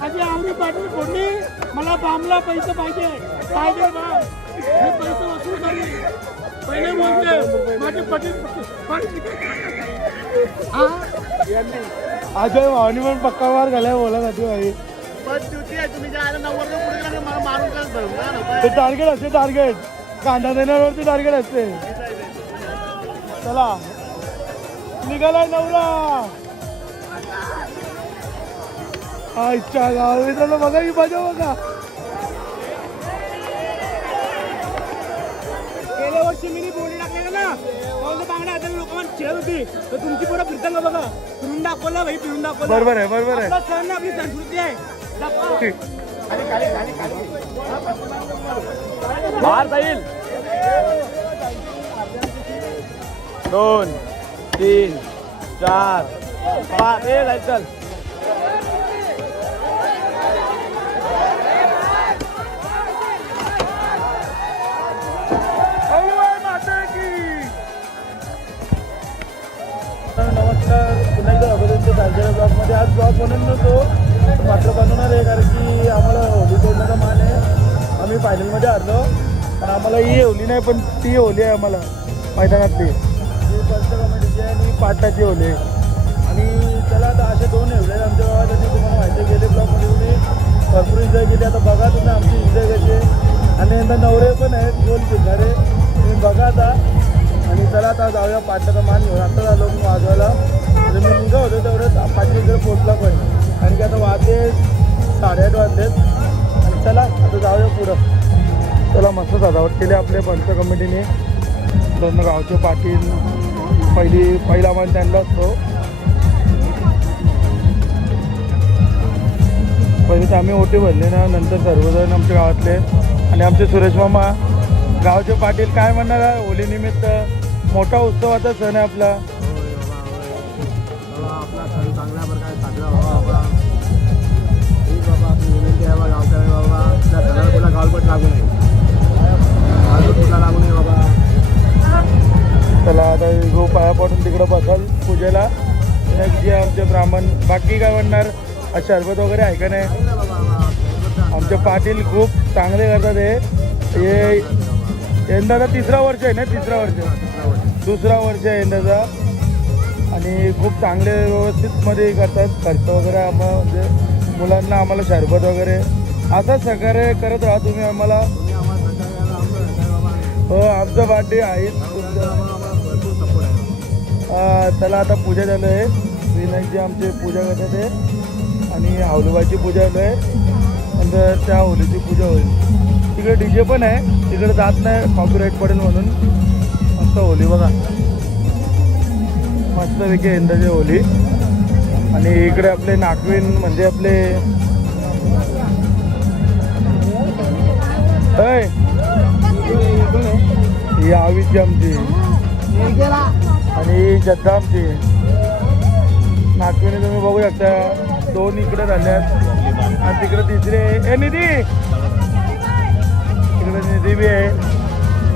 माझी आवडी पाटील फोडणी मला बामला पैसे पाहिजे. पाहिजे बाम मी पैसे वसूल करीन. पहिले बोलते माझे पटील हा? अजय भावनी पण पक्का मार घालाय बोला जाते भाई. आहे. तुम्ही ज्या नव्वद ते टार्गेट असते टार्गेट कांदा देण्यावरती टार्गेट असते. चला. निघालाय नवरा. अच्छा गाव मित्रांनो बघा ही मजा बघा. गेल्या वर्षी मी बोली टाकले ना. बांगड्या हाताने लोकांना खेळ होती. तर तुमची पोरं फिरताना बघा? फिरून दाखवलं भाई फिरून दाखवलं. बरोबर आहे बरोबर आहे. आपली संस्कृती आहे. बाहेर जाईल. दोन तीन चार पाच. ए जाईल चल. नमस्कार. पुन्हा एकदा अभिनंदन ब्लॉगमध्ये आज ब्लॉग म्हणून नव्हतो मात्र फायनलमध्ये हरलो पण आम्हाला ही होली नाही पण ती होली आहे आम्हाला मैदानातली. ही आहे आणि पाटाची होली आहे. आणि त्याला आता असे दोन एवढे आमच्या गावात तुम्हाला माहिती गेले ब्लॉकमध्ये तुम्ही भरपूर एन्जॉय केली. आता बघा तुम्ही आमची एन्जॉय कशी आहे. आणि यांना नवरे पण आहेत दोन पिंजारे तुम्ही बघा आता. आणि चला आता जाऊया पाटलाचा मान घेऊन. आता झालो मी वाजवायला. तर मी निघा होतो तेवढंच पाचशे इकडे पोचला पण. कारण की आता वाजले साडेआठ वाजलेत. आणि चला आता जाऊया पुढं. त्याला मस्त सजावट केली आपल्या पंच कमिटीने दोन गावचे पाटील पहिली पहिला मान त्यांना असतो. पहिले तर आम्ही ओटी भरले ना नंतर सर्वजण आमच्या गावातले. आणि आमचे सुरेश मामा गावचे पाटील काय म्हणणार आहे? होलीनिमित्त मोठा उत्सवाचा सण आहे आपला. आपला सण चांगल्या प्रकारे साजरा व्हावा. बाबा बाबा आपली विनंती आहे बाबा गावकरी बाबा त्या सणाला कुठला गावपट लागू नये चला आता जो पाया पडून तिकडं बसाल पूजेला जे आमचे ब्राह्मण बाकी काय म्हणणार? शरबत वगैरे आहे का नाही? आमचे पाटील खूप चांगले करतात हे. हे यंदाचा तिसरा वर्ष आहे ना तिसरा वर्ष? दुसरा वर्ष आहे यंदाचा. आणि खूप चांगले व्यवस्थितमध्ये करतात. खर्च वगैरे आम्हाला म्हणजे मुलांना आम्हाला शरबत वगैरे. असंच सकारे करत राहा तुम्ही आम्हाला. हो आमचं बर्थडे आहे. त्याला आता पूजा झालं आहे. विनायकजी आमची पूजा करतात आहे आणि हावलूबाईची पूजा झालं आहे. नंतर त्या होलीची पूजा होईल. तिकडे डी जे पण आहे. तिकडे जात नाही कॉपीराईट पडेल म्हणून. मस्त होली बघा. मस्तपैकी यंदाची होली. आणि इकडे आपले नागवीन म्हणजे आपले ही आवीची आमची आणि जद्दा आमची नागपुरी तुम्ही बघू शकता दोन इकडे झाल्यात आणि तिकडे तिसरे ए निधी. तिकडे निधी बी आहे.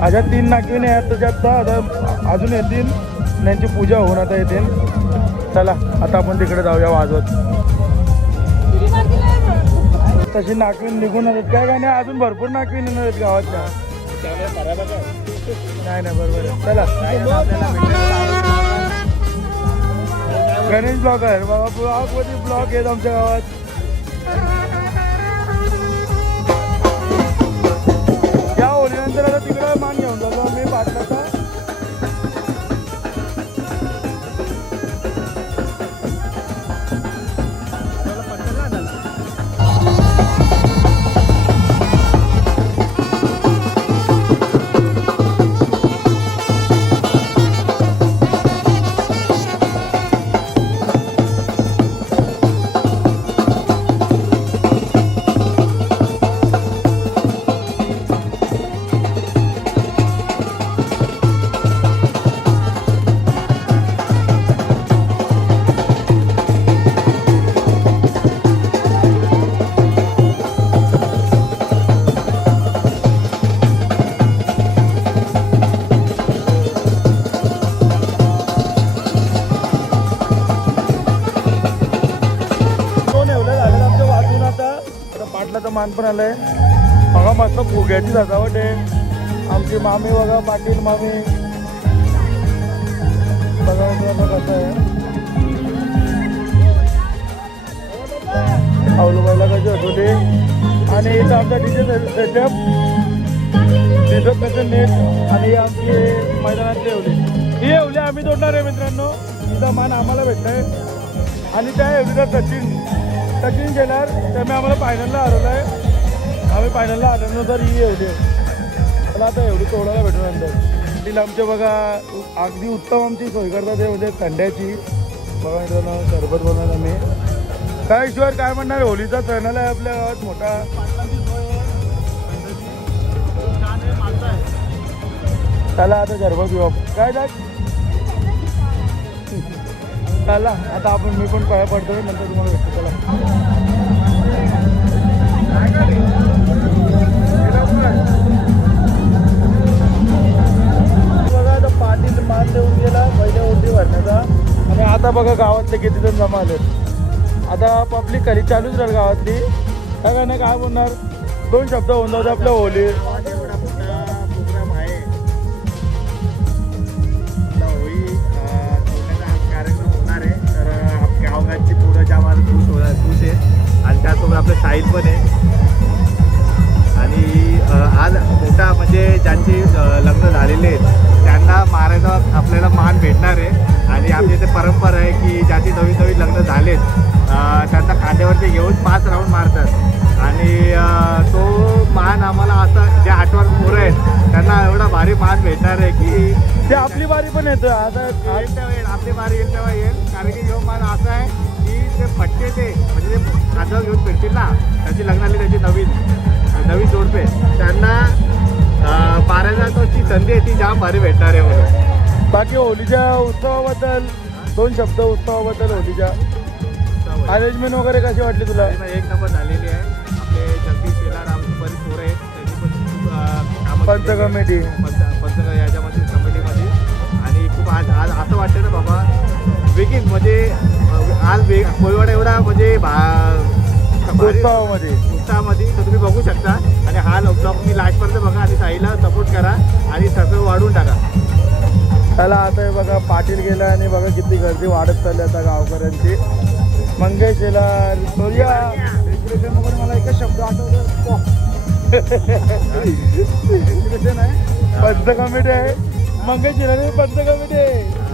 अशा तीन नागविने आहेत त्याच्यात आता अजून येतील. त्यांची पूजा होऊन आता येतील. चला आता आपण तिकडे जाऊया वाजवत. तशी नागविन निघून येतात काय काय नाही अजून भरपूर नाकविणी येणार आहेत गावातल्या. नाही नाही बरोबर आहे. चला. गणेश ब्लॉगर. बाबा ब्लॉगमध्ये ब्लॉग आहेत आमच्या गावात? या होळीनंतर आता तिकडं मान घेऊन जातो. मी पाटलाचा आलंय. बघा मस्त फुग्याची सजावट आहे. आमची मामी बघा पाटील मामी. बघा कसं आहे. अवलंबायला कशी होते आणि इथं आमचा डीजे सेटअप तिथं कसं नेट आणि आमची मैदानात ठेवली ही एवढी आम्ही जोडणार आहे मित्रांनो. तिचा मान आम्हाला भेटलाय आणि त्या एवढीला सचिन. सचिन गेल्यावर त्यामुळे आम्हाला फायनलला हरवलं आहे आम्ही फायनलला हरवल्यानंतर ही एवढी मला आता एवढी तोडायला भेटून नंतर. तिला आमचे बघा अगदी उत्तम आमची सोय करतात ते म्हणजे थंड्याची बघा मित्रांनो सरबत बनवलं आम्ही. काय ईश्वर काय म्हणणार? होलीचा सण आहे आपल्या गावात मोठा. चला आता सरबत घेऊ काय जात चला आता आपण मी पण पाया पडतोय नंतर तुम्हाला भेटतो. चला. मान देऊन गेला पहिल्या ओटी भरण्याचा. आणि आता बघा गावातले किती जण जमा आले आता पब्लिक खाली चालूच राहील गावातली. सगळ्यांना काय नाही काय बोलणार? दोन शब्द होऊन जाऊ आपल्या होली एवढा प्रोग्राम आहे होळी कार्यक्रम होणार आहे तर आहे आणि त्यासोबत आपलं साहिल पण आहे आणि आज मोठा म्हणजे ज्यांचे लग्न झालेले आहेत त्यांना मारायचा आपल्याला मान भेटणार आहे आणि आमच्या इथे परंपरा आहे की ज्याची नवीन नवीन लग्न झालेत त्यांना खांद्यावरती घेऊन पाच राऊंड मारतात. आणि तो मान आम्हाला असं जे आठवण पोरं आहेत त्यांना एवढा भारी मान भेटणार आहे की ते आपली बारी पण येतं. आता येईल तेव्हा येईल आपली बारी येईल तेव्हा येईल. कारण की ह्यो मान असा आहे की ते फटके ते म्हणजे ते खांद्यावर घेऊन फिरतील ना त्याची लग्नाली त्याची नवीन नवीन जोडपे त्यांना जी संधी आहे ती जाम भारी भेटणार आहे म्हणून. बाकी होलीच्या उत्सवाबद्दल दोन शब्द उत्सवाबद्दल होलीच्या. अरेंजमेंट वगैरे कशी वाटली तुला? एक नंबर झालेली आहे. आपले जगदीश शेलार आमचे बरीच पोरं आहेत त्यांनी पण पंच. कमिटी. पंच याच्यामध्ये कमिटीमध्ये. आणि खूप आज आज असं वाटतं ना बाबा वेगळीच म्हणजे आज वेग कोयवाडा एवढा म्हणजे भा भारी- उत्सवामध्ये उत्साहामध्ये तर तुम्ही बघू शकता. आणि हा ब्लॉग मी लास्टपर्यंत बघा आणि साईला सपोर्ट करा आणि सबस्क्राईब वाढवून टाका. त्याला आता बघा पाटील गेला आणि बघा किती गर्दी वाढत चालली आता गावकऱ्यांची. मंगेश गेला सोर्या मला एकच शब्द आठवतो पंच कमिटी आहे. मंगेश गेला पंच कमिटी आहे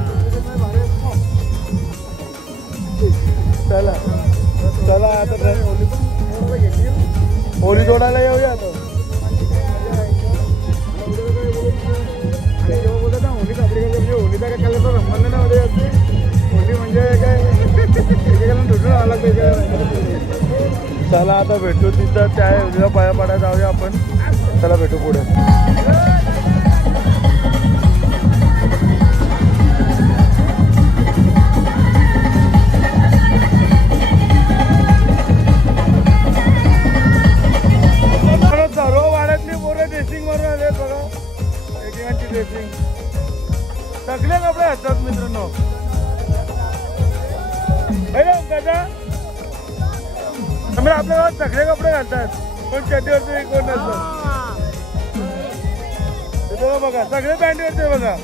चला. चला आता होली तोडायला येऊया आता. होली साजरी करतो म्हणजे होलीचा काय त्याला तो संबंध नाही मध्ये असते होली म्हणजे काय? एकेकाला तुटून आला चला आता भेटू तिथं त्या होलीला पाया पडायला जाऊया आपण. चला भेटू पुढे. घालतात पण चड्डीवरचे कोण नसतात तिथं बघा सगळे पॅन्टवरचे बघा.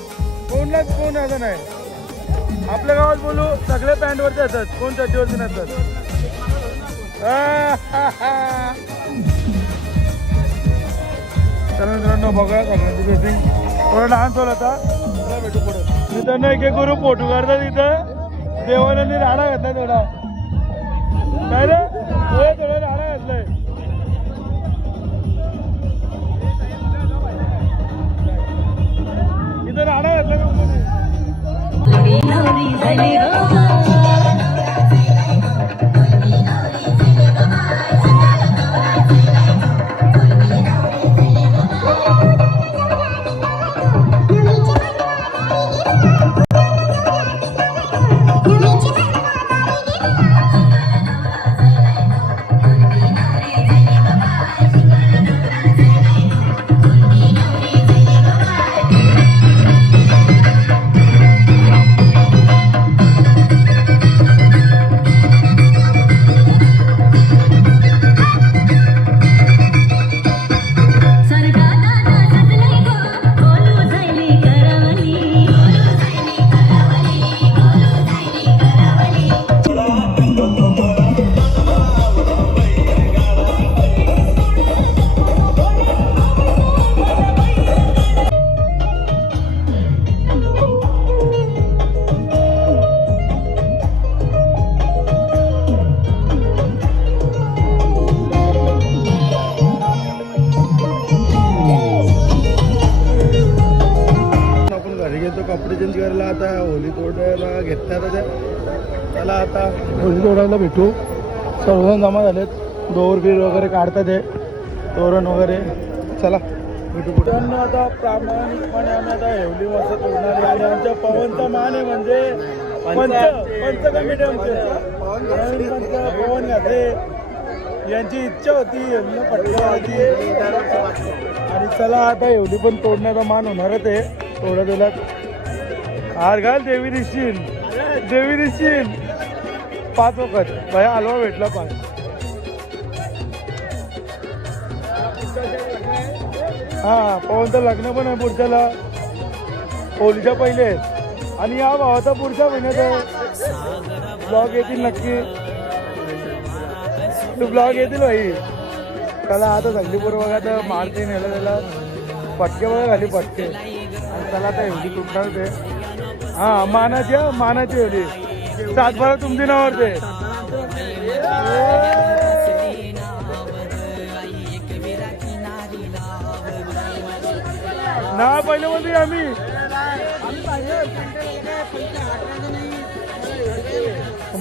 कोणलाच कोण असं नाही. आपल्या गावात बोलू सगळे पॅन्टवरचे असतात. कोण चड्डीवरचे नसतात? तर मित्रांनो बघा सगळ्यांची ड्रेसिंग थोडं लहान सोल होता चला भेटू पुढे. मित्रांनो एक एक करू पोटू करतात इथं. देवाला राडा घातला थोडा. काय रे? नवरी ग आता होली तोडायला घेतल्या त्या चला आता. होली तोडायला भेटू. सर्वजण जमा झालेत. दोर बीर वगैरे काढतात ते तोरण वगैरे. चला भेटू कुठे आता प्रामाणिकपणे आम्ही आता हेवली मस्त तोडणार आणि आमच्या पवनचा मान आहे म्हणजे पंच पंच कमिटी आमचे. पवन पंच पवन घाते यांची इच्छा होती हेवलीला पटका होती. आणि चला आता एवढी पण तोडण्याचा मान होणारच आहे. तोडा दिलात. हार घाल देवी दिसशील. देवी दिसशील. पाच वखत. भया हलवा भेटला पाच हा पवनचं लग्न पण आहे पुढच्याला. होलीच्या पहिले. आणि या भावाचा पुढच्या महिन्यात ब्लॉग येतील नक्की. तू ब्लॉग येतील भाई त्याला आता चांगली बघा तर मारते नेलं त्याला. पटके बघा खाली पटके. आणि त्याला आता एवढी तुटणार ते हा मानाची हा मानाची होती. सातबारा तुमची नावावर ते ना पहिले म्हणजे आम्ही.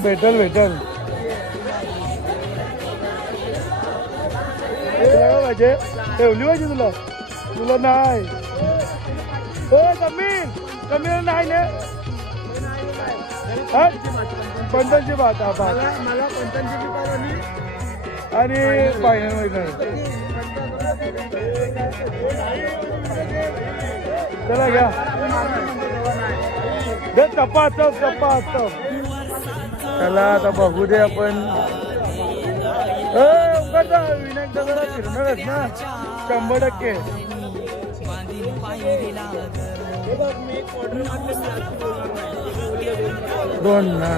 भेटल भेटल. पाहिजे? ठेवली पाहिजे तुला? तुला नाही. समीर नाही ना? हा? पंचांची हा मला पंचांची आणि फायनल चला घ्या. दे चप टप्पा चप चला आता बघू दे आपण. ए, उगाच विनायक दगडा फिरणारच ना. शंभर टक्के. दोन ना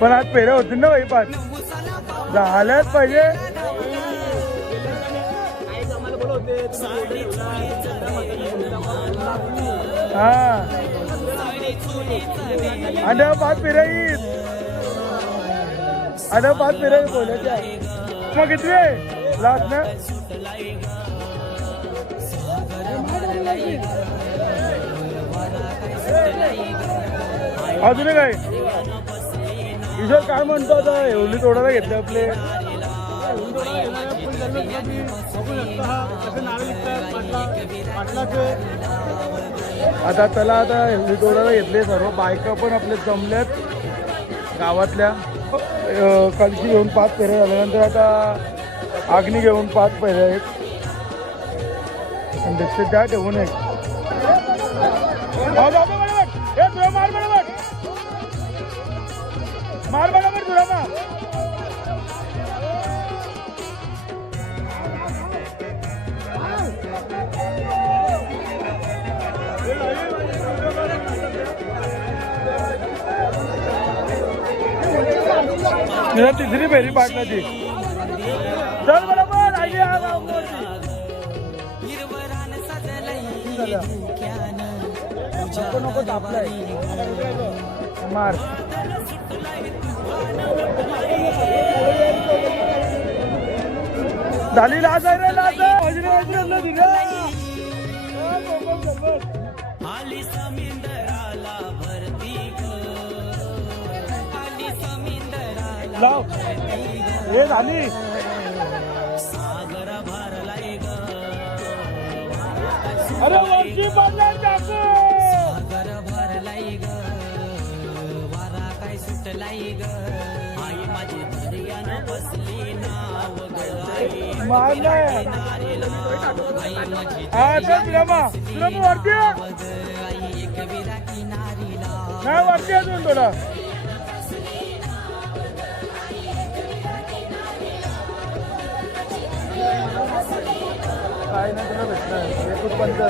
पण आज पेऱ्या होतील ना भाई पाच. झाल्याच पाहिजे. हा. आणि पाच पेऱ्या येईल. अरे पाच पेऱ्या येईल बोलायच्या मग किती आहे लास्ट ना? अजून काय किशोर काय म्हणतो आता? एवढी तोडायला घेतले आपले. आता त्याला आता एवढी तोडायला घेतले सर्व बायका पण आपले जमल्यात. गावातल्या कलशी घेऊन पाच पेऱ्या झाल्यानंतर आता आग्नी घेऊन पाच पेऱ्या आहेत. आणि त्या ठेवून एक. तिला तिसरी फेरी पाडण्याची चल बरोबर आली नको नको तापलाय. मार. झाली लाज आहे रे लाज वज्र वज्र दिला लाव. हे झाली. अरे वरती पडला चाकू मारलाय. हा चल तुला बसली नाव मग वरती किनारीला नाही वरती अजून थोडा काय नाही तुला भेटणार. एकूण पंच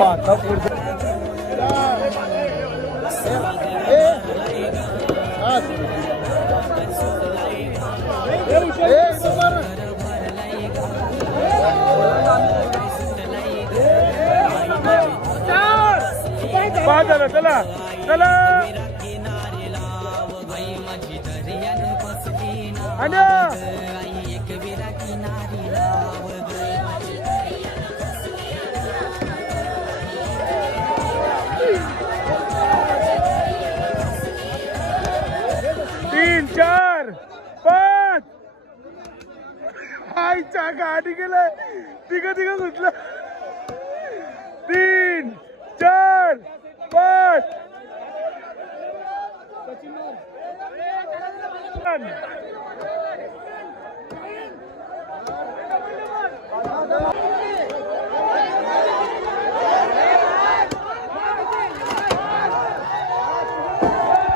आता पुढचं चला चला. आणि गाडी गेलाय? तिघ तिघ सुटलं तीन चार पाच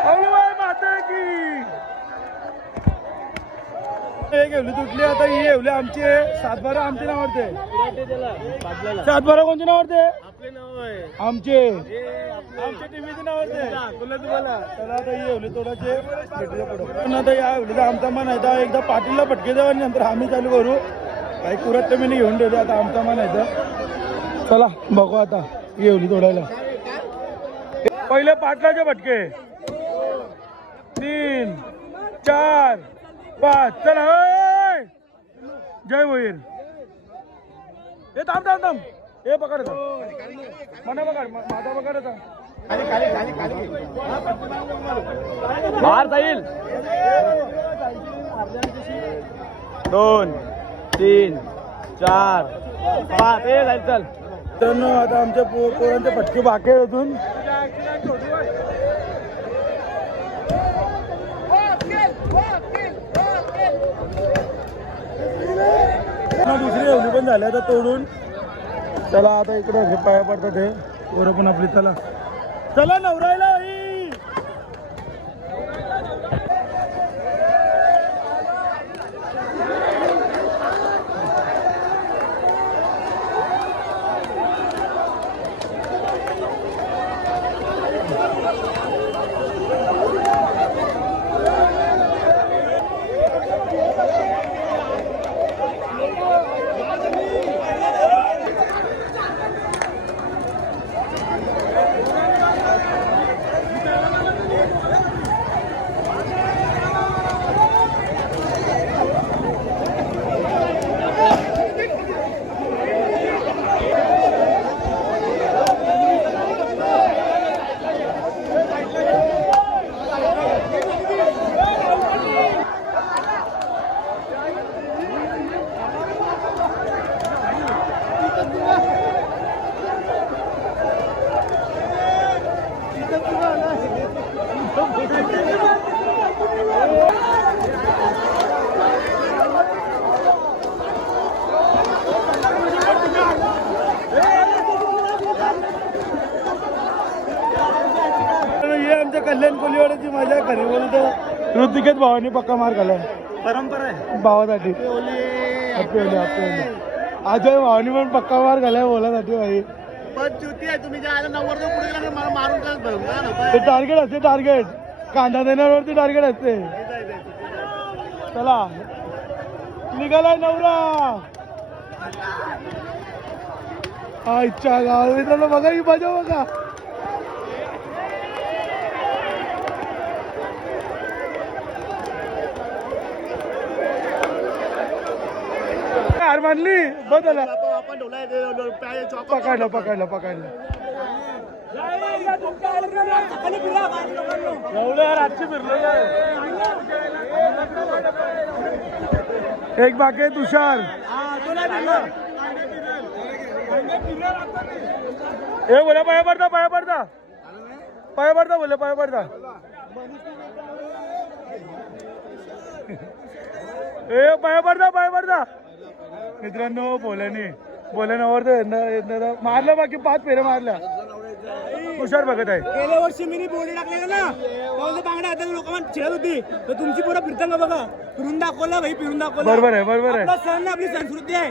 अवळवाय माता की एक एवढी तुटली आमची आहे सातबारा आमच्या नावावरते सातबारा कोणच्या नावावरते आपले नाव आहे. आमचे. आमच्या टीव्हीचे आता या एवढीचा आमचा मन आहे. एकदा पाटीलला पटके द्यावा आणि नंतर आम्ही चालू करू. काही कुरट मी घेऊन ठेवले. आता आमचा मन आहे चला बघू आता. एवढी तोडायला. पहिले पाटलाचे भटके तीन चार पाच. चला! जय होईल हे थांब थांब थांब. हे पकड मना पकड माझा पकड बाहेर जाईल. दोन तीन चार पाच. हे जाईल चल. तर आता आमच्या पोरांचे फटके बाकी अजून. पुन्हा दुसरी एवढी पण झाली आता तोडून. चला आता इकडे पाया पडतात हे. पोरं पण आपली चला. चला नवरायला आई. हे आमच्या कल्याण कोलीवाड्याची मजा आहे खरी बोलतो ऋतिकेत भावानी पक्का मार खालाय परंपरा आहे. भावासाठी. अजय भावानी पण पक्का मार घालाय बोलासाठी भाई. पण च्युती आहे तुम्ही ज्या नव्वद पुढे गेला मला मारून काय भरून ते टार्गेट असते टार्गेट कांदा देण्यावरती टार्गेट असते. चला. निघालाय नवरा. आईच्या गाव मित्रांनो बघा ही मजा बघा. मानली? बदल. पकडलं पकडलं पकडलं. एवढं रातची एक बाकी तुषार. हे बोला पाया पडता पाया पडता पाया पडता बोले पाया पडता ए पाय पडता पाया पडता मित्रांनो बोल्याने बोल्याने आवडतो यंदा यंदा मारलं बाकी पाच फेऱ्या मारल्या. हुशार बघत आहे. गेल्या वर्षी मी बोर्डे टाकलेलं ना. बांगड्या हाताने लोकांना खेळत होती. तर तुमची पोरं फिरताना बघा. फिरून दाखवला भाई फिरून दाखवला. बरोबर आहे बरोबर आहे. आपला सण आपली संस्कृती आहे.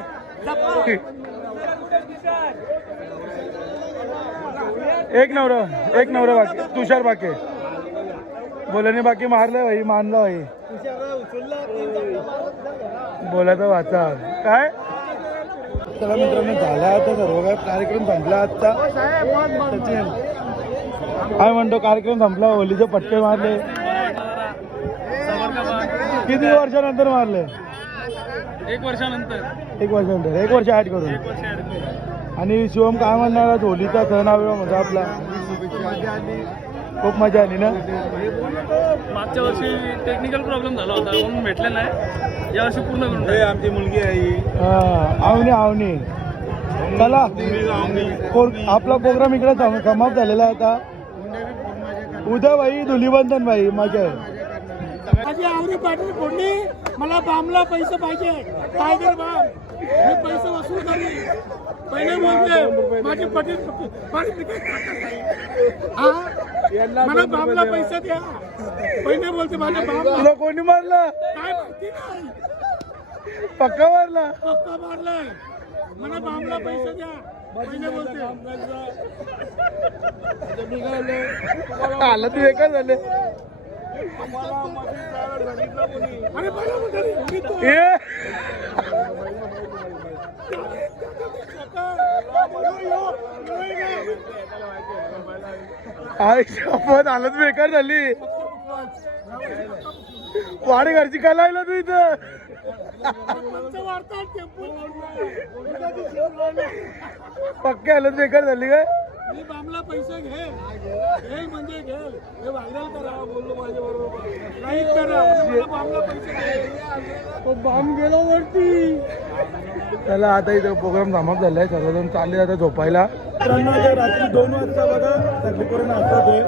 एक नवरा एक नवरा बाकी तुषार बाकी. बोल्याने बाकी मारलं भाई मानलं भाई. बोलायचं वाचा. काय? चला मित्रांनो झाला आता सर्व काय कार्यक्रम संपला आता काय म्हणतो कार्यक्रम संपला होलीचे पट्टे मारले. किती वर्षानंतर मारले? एक वर्षानंतर. एक वर्षानंतर एक वर्ष ऍड करून. आणि शिवम काय म्हणणार होलीचा सण हा होता आपला. खूप मजा आली ना? मागच्या वर्षी टेक्निकल प्रॉब्लेम झाला होता म्हणून भेटले नाही. या वर्षी पूर्ण करून. आमची मुलगी आहे हा, आवनी आवनी. चला. आपला प्रोग्राम इकडे सम- समाप्त झालेला आहे आता. उद्या भाई धुलीबंधन भाई मजा आहे. माझी आवडी पाटील फोडणी मला बामला पैसे पाहिजे. टायगर बाम मी पैसे वसूल करी पहिले बोलते माझी पटील? मला बामला पैसे द्या. पहिले बोलते माझ्या बामला तुला कोणी मारलं? काय माहिती नाही. पक्का मारला? पक्का मारलाय मला बामला पैसे द्या. पहिले बोलते. आलं तू एका झाले. अरे मला म्हणते, मी तो- ए आई शपथ हालत बेकार झाली. वाडी घरची काय लागला तू इथं? पक्के हालत बेकार झाली काय? मी बामला पैसे घे. घेल म्हणजे घेल हे व्हायरल करा. बोललो माझ्या बरोबर लाईक करा. मला बामला पैसे घे. बाम गेला वरती. त्याला आता इथं प्रोग्राम समाप्त झालाय. सर्वजण चालले आता झोपायला. मित्रांनो रात्री दोन वाजता बघा सगळी करून नाचतोय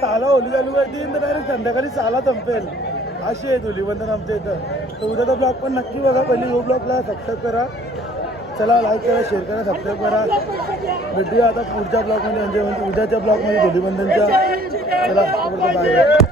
साला होली चालू करते तर डायरेक्ट संध्याकाळी साला संपेल. अशी आहे धुलीबंधन आमच्या इथं. तर उद्याचा ब्लॉग पण नक्की बघा पहिले यो ब्लॉगला सबस्क्राईब करा. चला लाईक करा शेअर करा सबस्क्राईब करा. भेटूया आता पुढच्या ब्लॉगमध्ये म्हणजे म्हणजे उद्याच्या ब्लॉगमध्ये धुलीबंधनच्या चला बाय